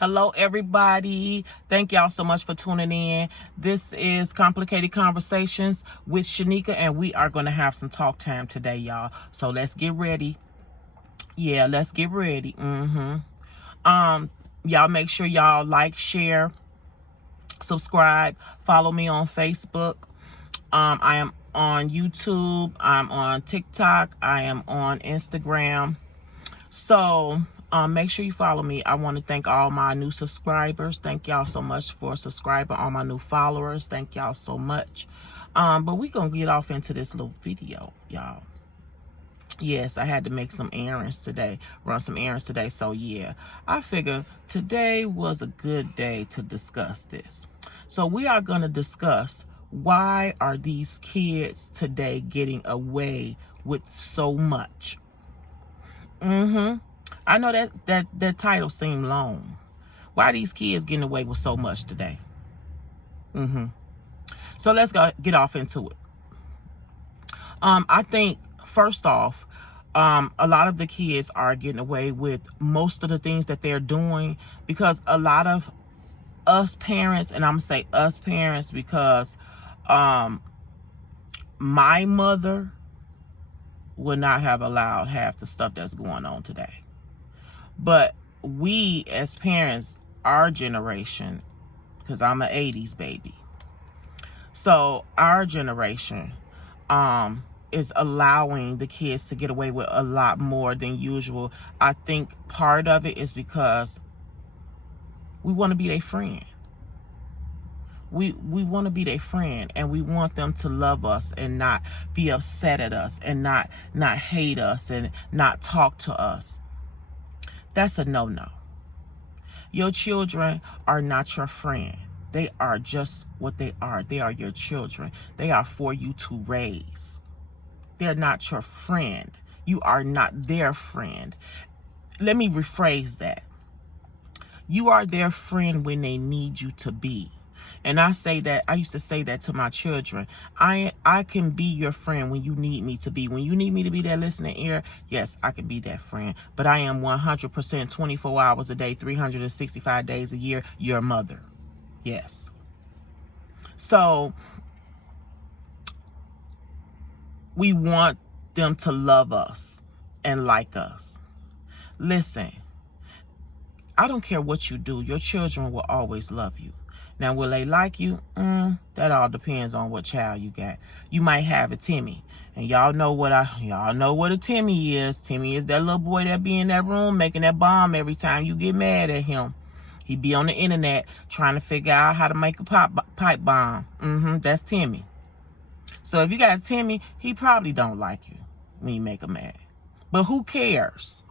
Hello, everybody. Thank y'all so much for tuning in. This is Complicated Conversations with Shanika, and we are going to have some talk time today, y'all. So let's get ready. Yeah, let's get ready. Y'all make sure y'all like, share, subscribe, follow me on Facebook. I am on YouTube. I'm on TikTok. I am on Instagram. So make sure you follow me. I want to thank all my new subscribers. Thank y'all so much for subscribing. All my new followers. Thank y'all so much. But we're going to get off into this little video, y'all. Yes, I had to make some errands today, run some errands today. So yeah, I figure today was a good day to discuss this. So we are going to discuss, why are these kids today getting away with so much? I know that title seemed long. Why are these kids getting away with so much today? So let's get off into it. I think first off, a lot of the kids are getting away with most of the things that they're doing because a lot of us parents, and I'm gonna say us parents because my mother would not have allowed half the stuff that's going on today. But we as parents, our generation, because I'm an 80s baby, so our generation is allowing the kids to get away with a lot more than usual. I think part of it is because we want to be their friend. We want to be their friend, and we want them to love us and not be upset at us and not hate us and not talk to us. That's a no-no. Your children are not your friend. They are just what they are. They are your children. They are for you to raise. They're not your friend. You are not their friend. Let me rephrase that. You are their friend when they need you to be. And I used to say that to my children. I can be your friend when you need me to be. When you need me to be that listening ear, yes, I can be that friend. But I am 100% 24 hours a day, 365 days a year, your mother. Yes. So we want them to love us and like us. Listen, I don't care what you do. Your children will always love you. Now, will they like you? That all depends on what child you got. You might have a Timmy, and y'all know what a Timmy is. Timmy is that little boy that be in that room making that bomb every time you get mad at him. He be on the internet trying to figure out how to make a pipe bomb. That's Timmy. So if you got a Timmy, he probably don't like you when you make him mad. But who cares?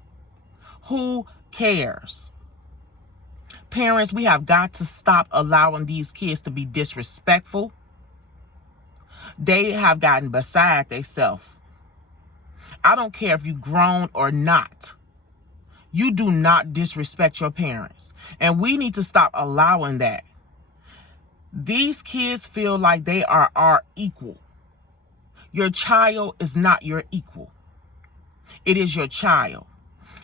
Who cares? Parents, we have got to stop allowing these kids to be disrespectful. They have gotten beside themselves. I don't care if you're grown or not. You do not disrespect your parents. And we need to stop allowing that. These kids feel like they are our equal. Your child is not your equal. It is your child.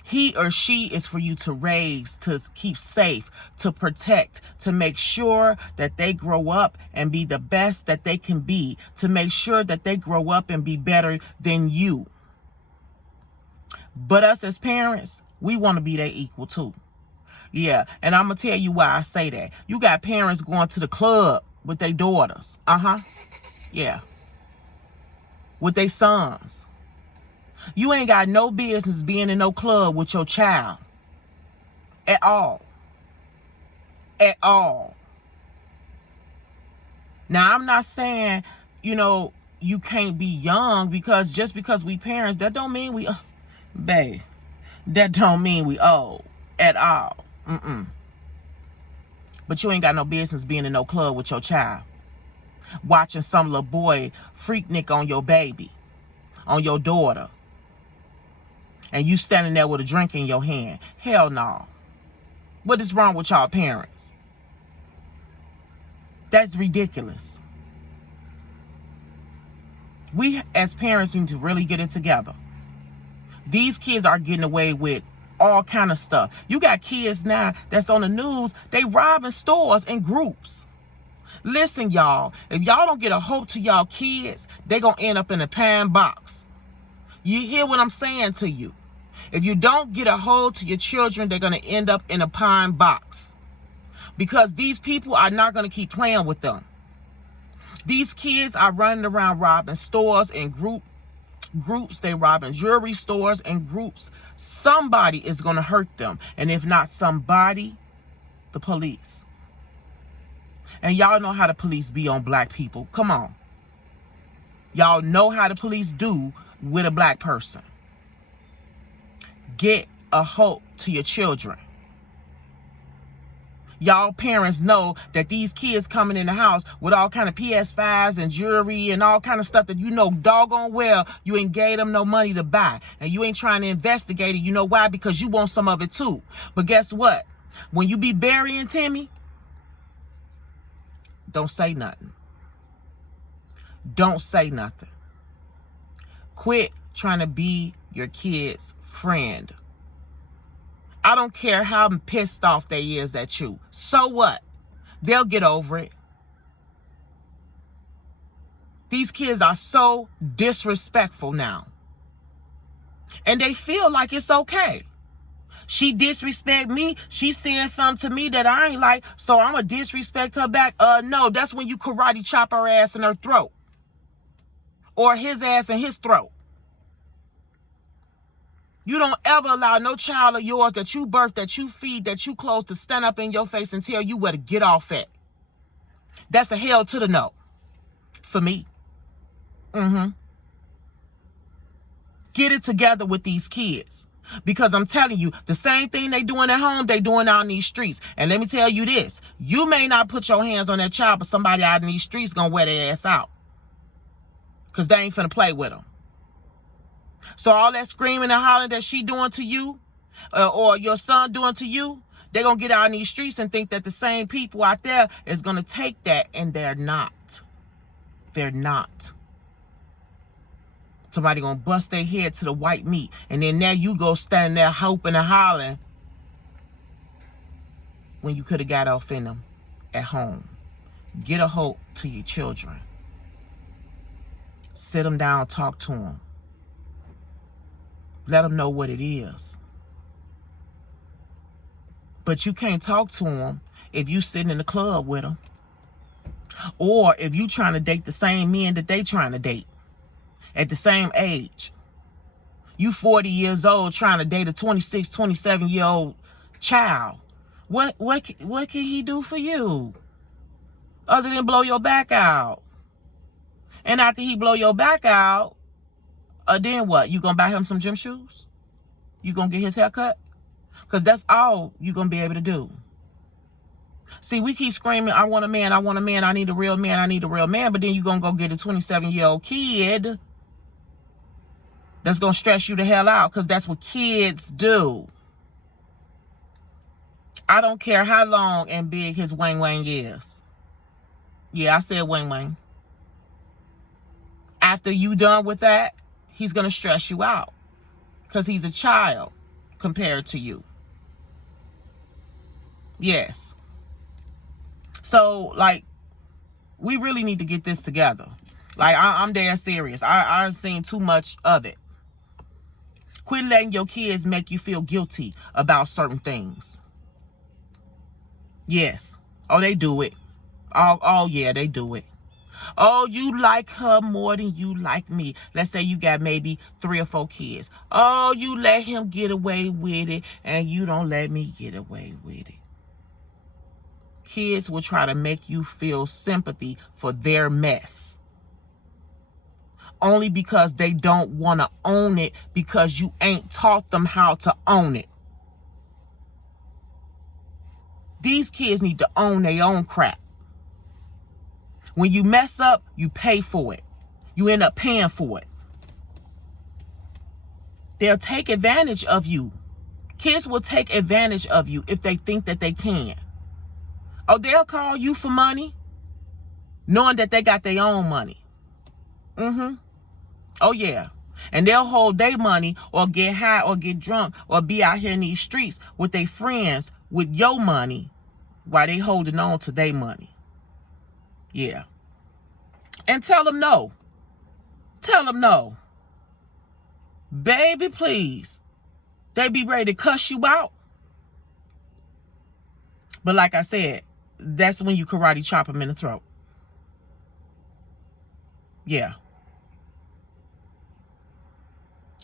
He or she is for you to raise, to keep safe, to protect, to make sure that they grow up and be the best that they can be, to make sure that they grow up and be better than you. But us as parents, we want to be their equal too. Yeah, and I'm going to tell you why I say that. You got parents going to the club with their daughters. Yeah. With their sons. You ain't got no business being in no club with your child. At all. At all. Now, I'm not saying, you can't be young, because just because we parents, that don't mean we, babe, that don't mean we old at all. But you ain't got no business being in no club with your child. Watching some little boy freaknik on your baby, on your daughter. And you standing there with a drink in your hand. Hell no. What is wrong with y'all parents? That's ridiculous. We as parents need to really get it together. These kids are getting away with all kind of stuff. You got kids now that's on the news, they robbing stores in groups. Listen, y'all, if y'all don't get a hold to y'all kids, they gonna end up in a pine box. You hear what I'm saying to you? If you don't get a hold to your children, they're gonna end up in a pine box. Because these people are not gonna keep playing with them. These kids are running around robbing stores in groups. They robbing jewelry stores in groups. Somebody is going to hurt them. And if not somebody, the police. And y'all know how the police be on black people. Come on. Y'all know how the police do with a black person. Get a hold to your children. Y'all parents know that these kids coming in the house with all kind of PS5s and jewelry and all kind of stuff that you know doggone well you ain't gave them no money to buy. And you ain't trying to investigate it. You know why? Because you want some of it too. But guess what? When you be burying Timmy, don't say nothing. Don't say nothing. Quit trying to be your kid's friend. I don't care how pissed off they is at you. So what? They'll get over it. These kids are so disrespectful now. And they feel like it's okay. She disrespect me. She saying something to me that I ain't like, so I'm going to disrespect her back. No, that's when you karate chop her ass in her throat. Or his ass in his throat. You don't ever allow no child of yours that you birth, that you feed, that you clothe to stand up in your face and tell you where to get off at. That's a hell to the no. For me. Get it together with these kids. Because I'm telling you, the same thing they doing at home, they doing out in these streets. And let me tell you this. You may not put your hands on that child, but somebody out in these streets gonna wear their ass out. Because they ain't finna play with them. So all that screaming and hollering that she doing to you, or your son doing to you, they're going to get out in these streets and think that the same people out there is going to take that, and they're not. They're not. Somebody going to bust their head to the white meat, and then there you go standing there hoping and hollering when you could have got off in them at home. Get a hold to your children. Sit them down, talk to them. Let them know what it is. But you can't talk to them if you sitting in the club with them. Or if you trying to date the same men that they trying to date. At the same age. You 40 years old trying to date a 26, 27-year-old child. What can he do for you? Other than blow your back out. And after he blow your back out, then what? You gonna buy him some gym shoes? You gonna get his haircut? Because that's all you gonna be able to do. See, we keep screaming, I want a man, I want a man, I need a real man, I need a real man. But then you gonna go get a 27-year-old kid that's gonna stress you the hell out. Because that's what kids do. I don't care how long and big his wang wang is. Yeah, I said wang wang. After you done with that, he's going to stress you out because he's a child compared to you. Yes. So, like, we really need to get this together. Like, I'm dead serious. I've seen too much of it. Quit letting your kids make you feel guilty about certain things. Yes. Oh, they do it. Oh yeah, they do it. Oh, you like her more than you like me. Let's say you got maybe 3 or 4 kids. Oh, you let him get away with it, and you don't let me get away with it. Kids will try to make you feel sympathy for their mess. Only because they don't want to own it because you ain't taught them how to own it. These kids need to own their own crap. When you mess up, you pay for it. You end up paying for it. They'll take advantage of you. Kids will take advantage of you if they think that they can. Oh, they'll call you for money, knowing that they got their own money. Oh, yeah. And they'll hold their money or get high or get drunk or be out here in these streets with their friends with your money while they holding on to their money. Yeah. And tell them no. Tell them no. Baby, please. They be ready to cuss you out. But like I said, that's when you karate chop them in the throat. Yeah.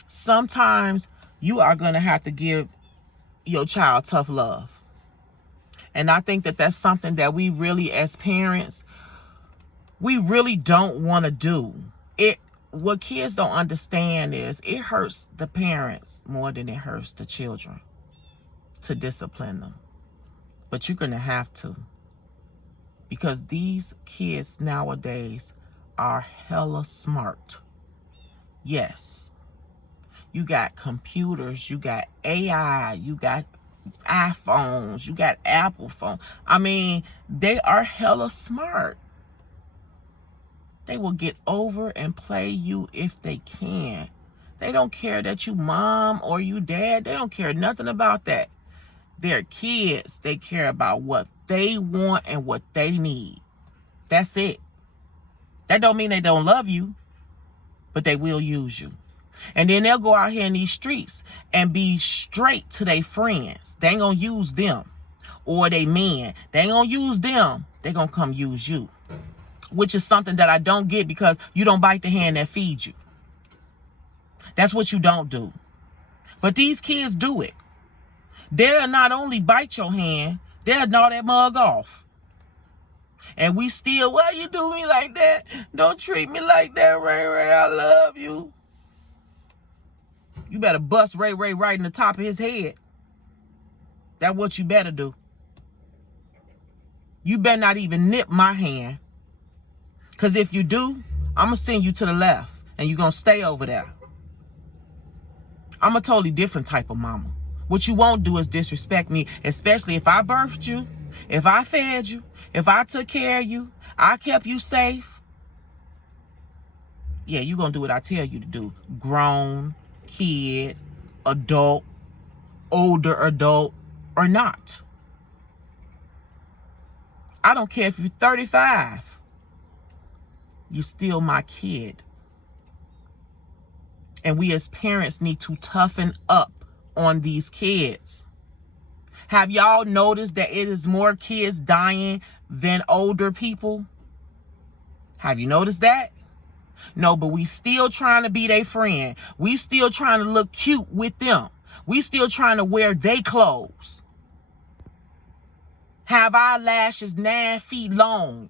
Sometimes you are going to have to give your child tough love. And I think that that's something that we really, as parents, we really don't want to do. What kids don't understand is it hurts the parents more than it hurts the children to discipline them. But you're going to have to. Because these kids nowadays are hella smart. Yes. You got computers, you got AI, you got iPhones, you got Apple phones. I mean, they are hella smart. They will get over and play you if they can. They don't care that you mom or you dad. They don't care nothing about that. They're kids. They care about what they want and what they need. That's it. That don't mean they don't love you, but they will use you. And then they'll go out here in these streets and be straight to their friends. They ain't gonna use them or they men. They ain't gonna use them. They gonna come use you. Which is something that I don't get, because you don't bite the hand that feeds you. That's what you don't do. But these kids do it. They'll not only bite your hand, they'll gnaw that mug off. And we still, why you do me like that? Don't treat me like that, Ray Ray. I love you. You better bust Ray Ray right in the top of his head. That's what you better do. You better not even nip my hand. Because if you do, I'm going to send you to the left. And you're going to stay over there. I'm a totally different type of mama. What you won't do is disrespect me. Especially if I birthed you. If I fed you. If I took care of you. I kept you safe. Yeah, you're going to do what I tell you to do. Grown, kid, adult, older adult, or not. I don't care if you're 35. You're still my kid. And we as parents need to toughen up on these kids. Have y'all noticed that it is more kids dying than older people? Have you noticed that? No, but we still trying to be their friend. We still trying to look cute with them. We still trying to wear their clothes. Have our lashes 9 feet long.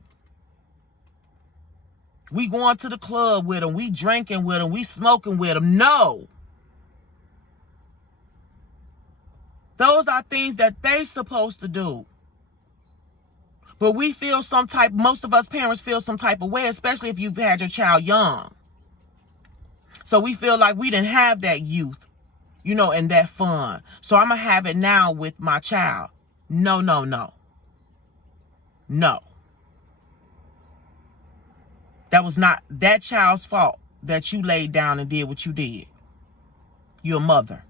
We going to the club with them. We drinking with them. We smoking with them. No. Those are things that they supposed to do. But we feel most of us parents feel some type of way, especially if you've had your child young. So we feel like we didn't have that youth, and that fun. So I'm going to have it now with my child. No, no, no. No. That was not that child's fault that you laid down and did what you did. You're a mother.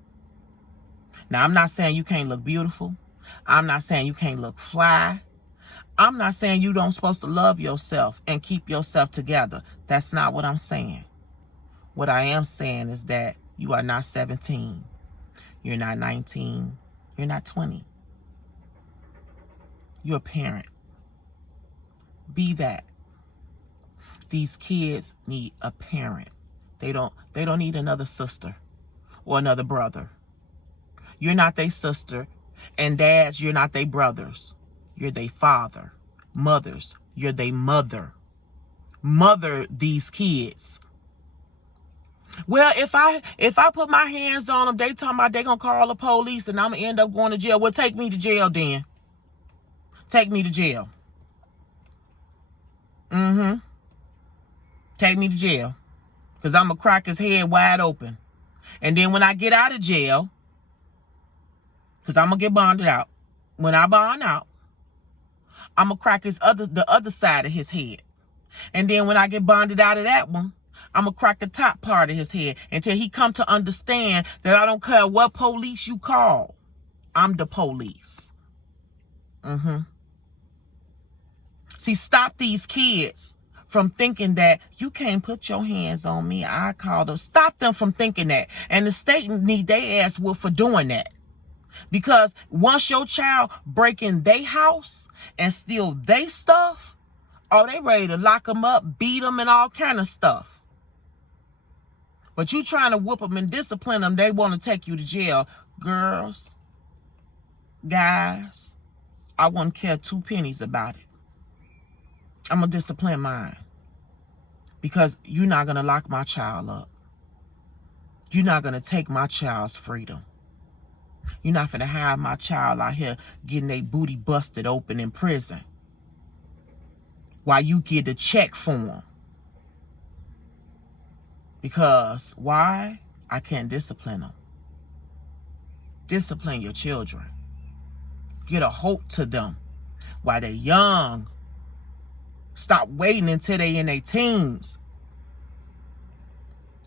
Now, I'm not saying you can't look beautiful. I'm not saying you can't look fly. I'm not saying you don't supposed to love yourself and keep yourself together. That's not what I'm saying. What I am saying is that you are not 17. You're not 19. You're not 20. You're a parent. Be that. These kids need a parent. They don't need another sister or another brother. You're not their sister, and dads, you're not their brothers. You're their father. Mothers, you're their mother. Mother these kids. Well, if I put my hands on them, they talking about they gonna call the police and I'm gonna end up going to jail. Well, take me to jail then. Take me to jail. Take me to jail. Because I'm going to crack his head wide open. And then when I get out of jail, because I'm going to get bonded out. When I bond out, I'm going to crack the other side of his head. And then when I get bonded out of that one, I'm going to crack the top part of his head until he come to understand that I don't care what police you call. I'm the police. See, stop these kids from thinking that you can't put your hands on me. I called them. Stop them from thinking that. And the state need their ass whooped for doing that. Because once your child break in their house and steal their stuff, oh, they ready to lock them up, beat them, and all kind of stuff. But you trying to whoop them and discipline them, they want to take you to jail. Girls, guys, I wouldn't care 2 pennies about it. I'm going to discipline mine. Because you're not going to lock my child up. You're not going to take my child's freedom. You're not going to have my child out here getting their booty busted open in prison. While you get a check for them. Because, why? I can't discipline them. Discipline your children. Get a hope to them while they're young. Stop waiting until they in their teens.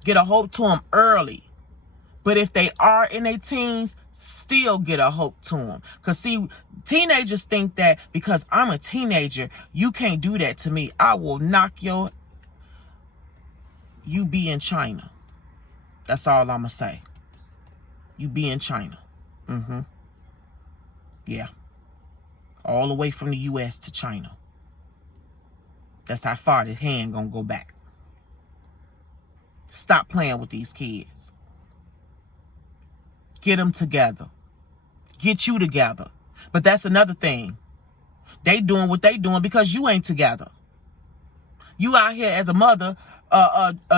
Get a hope to them early. But if they are in their teens, still get a hope to them. Because see, teenagers think that because I'm a teenager, you can't do that to me. I will knock you be in China. That's all I'm going to say. You be in China. Yeah. All the way from the U.S. to China. That's how far this hand going to go back. Stop playing with these kids. Get them together. Get you together. But that's another thing. They doing what they doing because you ain't together. You out here as a mother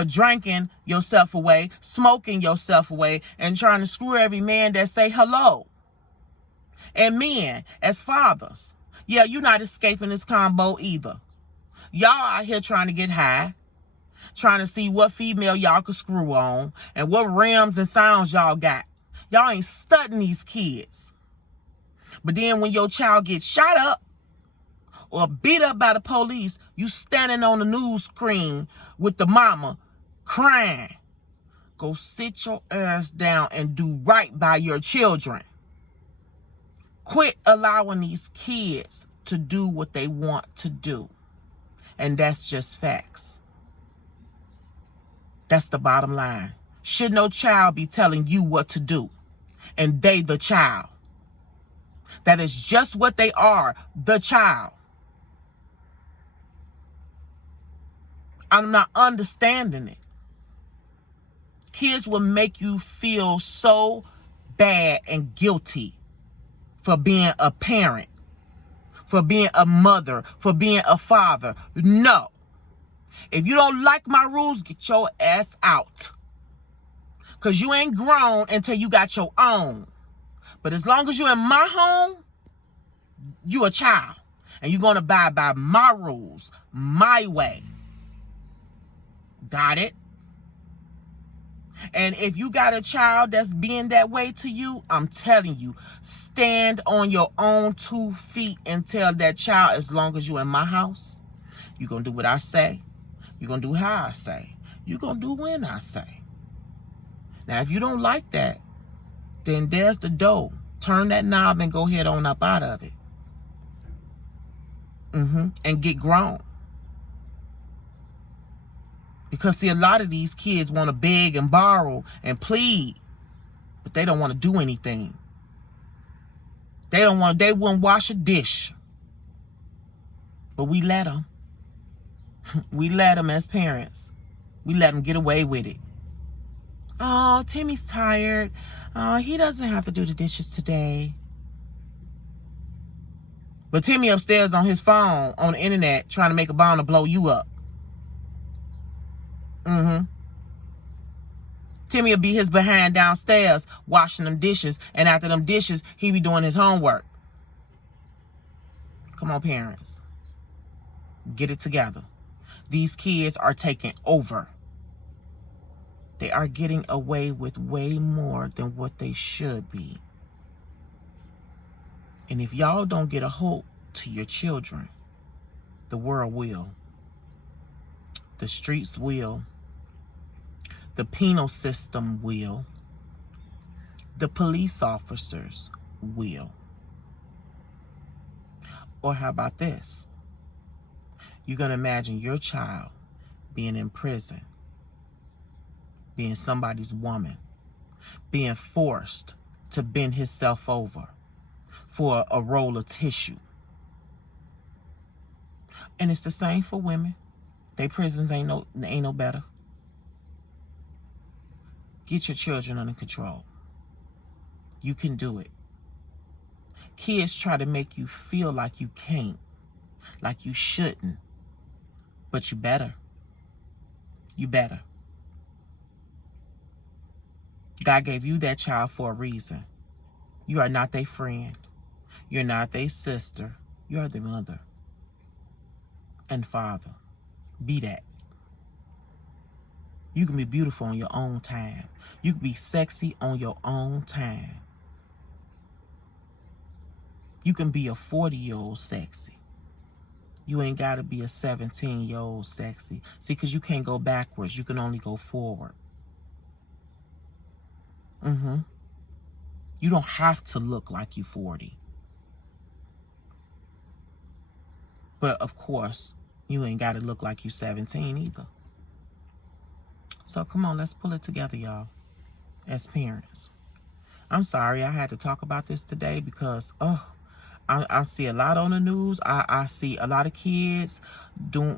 drinking yourself away, smoking yourself away, and trying to screw every man that say hello. And men, as fathers, yeah, you're not escaping this combo either. Y'all out here trying to get high, trying to see what female y'all could screw on, and what rims and sounds y'all got. Y'all ain't studying these kids. But then when your child gets shot up or beat up by the police, you standing on the news screen with the mama crying. Go sit your ass down and do right by your children. Quit allowing these kids to do what they want to do. And that's just facts. That's the bottom line. Should no child be telling you what to do? And they the child. That is just what they are, the child. I'm not understanding it. Kids will make you feel so bad and guilty for being a parent, for being a mother, for being a father. No. If you don't like my rules, get your ass out. Because you ain't grown until you got your own. But as long as you're in my home, you a child. And you're going to abide by my rules, my way. Got it? And if you got a child that's being that way to you, I'm telling you, stand on your own 2 feet and tell that child, as long as you're in my house, you're going to do what I say. You're going to do how I say. You're going to do when I say. Now, if you don't like that, then there's the door. Turn that knob and go head on up out of it. And get grown. Because, see, a lot of these kids want to beg and borrow and plead, but they don't want to do anything. They wouldn't wash a dish. But we let them. We let them as parents. We let them get away with it. Oh, Timmy's tired. Oh, he doesn't have to do the dishes today. But Timmy upstairs on his phone, on the internet, trying to make a bomb to blow you up. Timmy will be his behind downstairs washing them dishes, and after them dishes, he be doing his homework. Come on, parents. Get it together. These kids are taking over. They are getting away with way more than what they should be. And if y'all don't get a hold to your children, the world will. The streets will. The penal system will. The police officers will. Or how about this? You're going to imagine your child being in prison, being somebody's woman, being forced to bend himself over for a roll of tissue. And it's the same for women. They prisons ain't no better. Get your children under control. You can do it. Kids try to make you feel like you can't, like you shouldn't, but you better. You better. God gave you that child for a reason. You are not their friend. You're not their sister. You are their mother and father. Be that. You can be beautiful on your own time. You can be sexy on your own time. You can be a 40-year-old sexy. You ain't got to be a 17-year-old sexy. See, because you can't go backwards. You can only go forward. You don't have to look like you 40. But, of course, you ain't got to look like you 17 either. So, come on, let's pull it together, y'all, as parents. I'm sorry I had to talk about this today because, I see a lot on the news. I see a lot of kids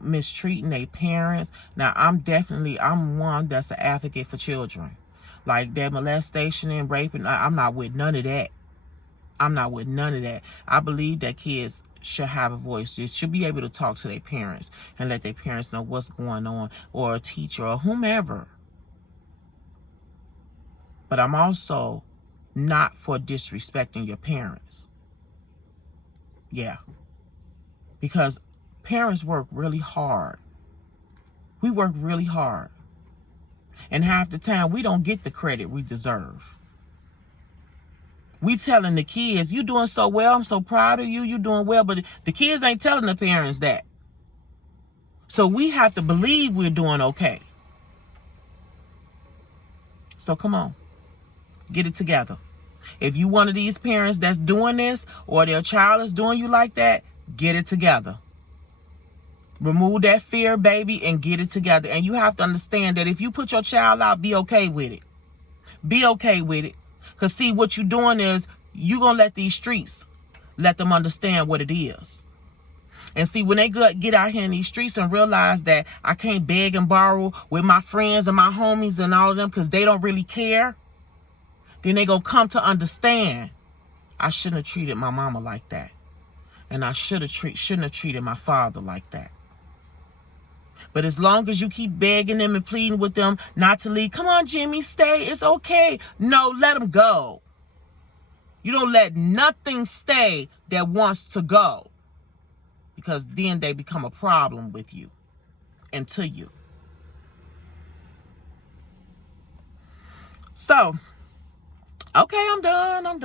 mistreating their parents. Now, I'm one that's an advocate for children. Like that molestation and raping, I'm not with none of that. I'm not with none of that. I believe that kids should have a voice. They should be able to talk to their parents and let their parents know what's going on, or a teacher or whomever. But I'm also not for disrespecting your parents. Yeah. Because parents work really hard. We work really hard. And half the time, we don't get the credit we deserve. We telling the kids, you doing so well, I'm so proud of you, you doing well. But the kids ain't telling the parents that. So we have to believe we're doing okay. So come on, get it together. If you one of these parents that's doing this, or their child is doing you like that, get it together. Remove that fear, baby, and get it together. And you have to understand that if you put your child out, be okay with it. Be okay with it. Because see, what you're doing is you're going to let these streets, let them understand what it is. And see, when they get out here in these streets and realize that I can't beg and borrow with my friends and my homies and all of them because they don't really care, then they going to come to understand I shouldn't have treated my mama like that. And I shouldn't have treated my father like that. But as long as you keep begging them and pleading with them not to leave, come on, Jimmy, stay, it's okay. No, let them go. You don't let nothing stay that wants to go, because then they become a problem with you and to you. So, okay, I'm done. I'm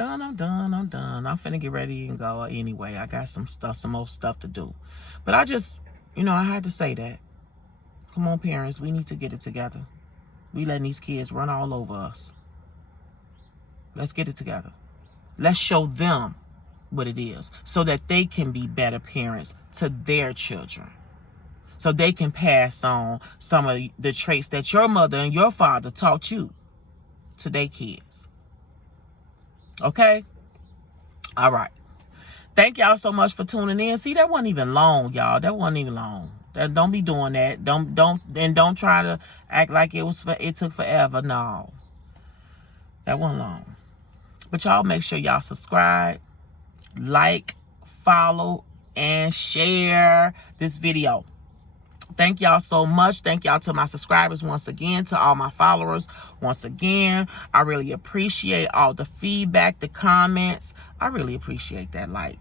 finna get ready and go anyway. I got some more stuff to do. But I just, I had to say that. Come on, parents, we need to get it together. We letting these kids run all over us. Let's get it together. Let's show them what it is so that they can be better parents to their children. So they can pass on some of the traits that your mother and your father taught you to their kids. Okay? All right. Thank y'all so much for tuning in. See, that wasn't even long, y'all. That wasn't even long. Don't be doing that. Don't try to act like it took forever. No. That wasn't long. But y'all make sure y'all subscribe, like, follow, and share this video. Thank y'all so much. Thank y'all to my subscribers once again, to all my followers once again. I really appreciate all the feedback, the comments. I really appreciate that. Like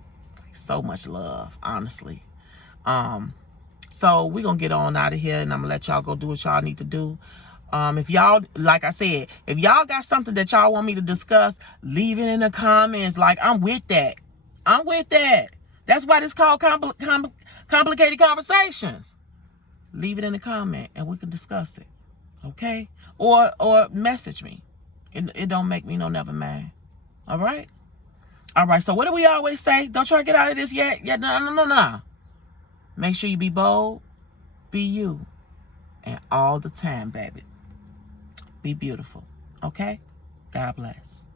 so much love, honestly. So we're going to get on out of here, and I'm going to let y'all go do what y'all need to do. If y'all, like I said, if y'all got something that y'all want me to discuss, leave it in the comments. Like, I'm with that. I'm with that. That's why it's called complicated conversations. Leave it in the comment and we can discuss it. Okay? Or message me. It don't make me no never mad. All right? All right, so what do we always say? Don't try to get out of this yet. Yeah, no. Make sure you be bold, be you, and all the time, baby. Be beautiful. Okay? God bless.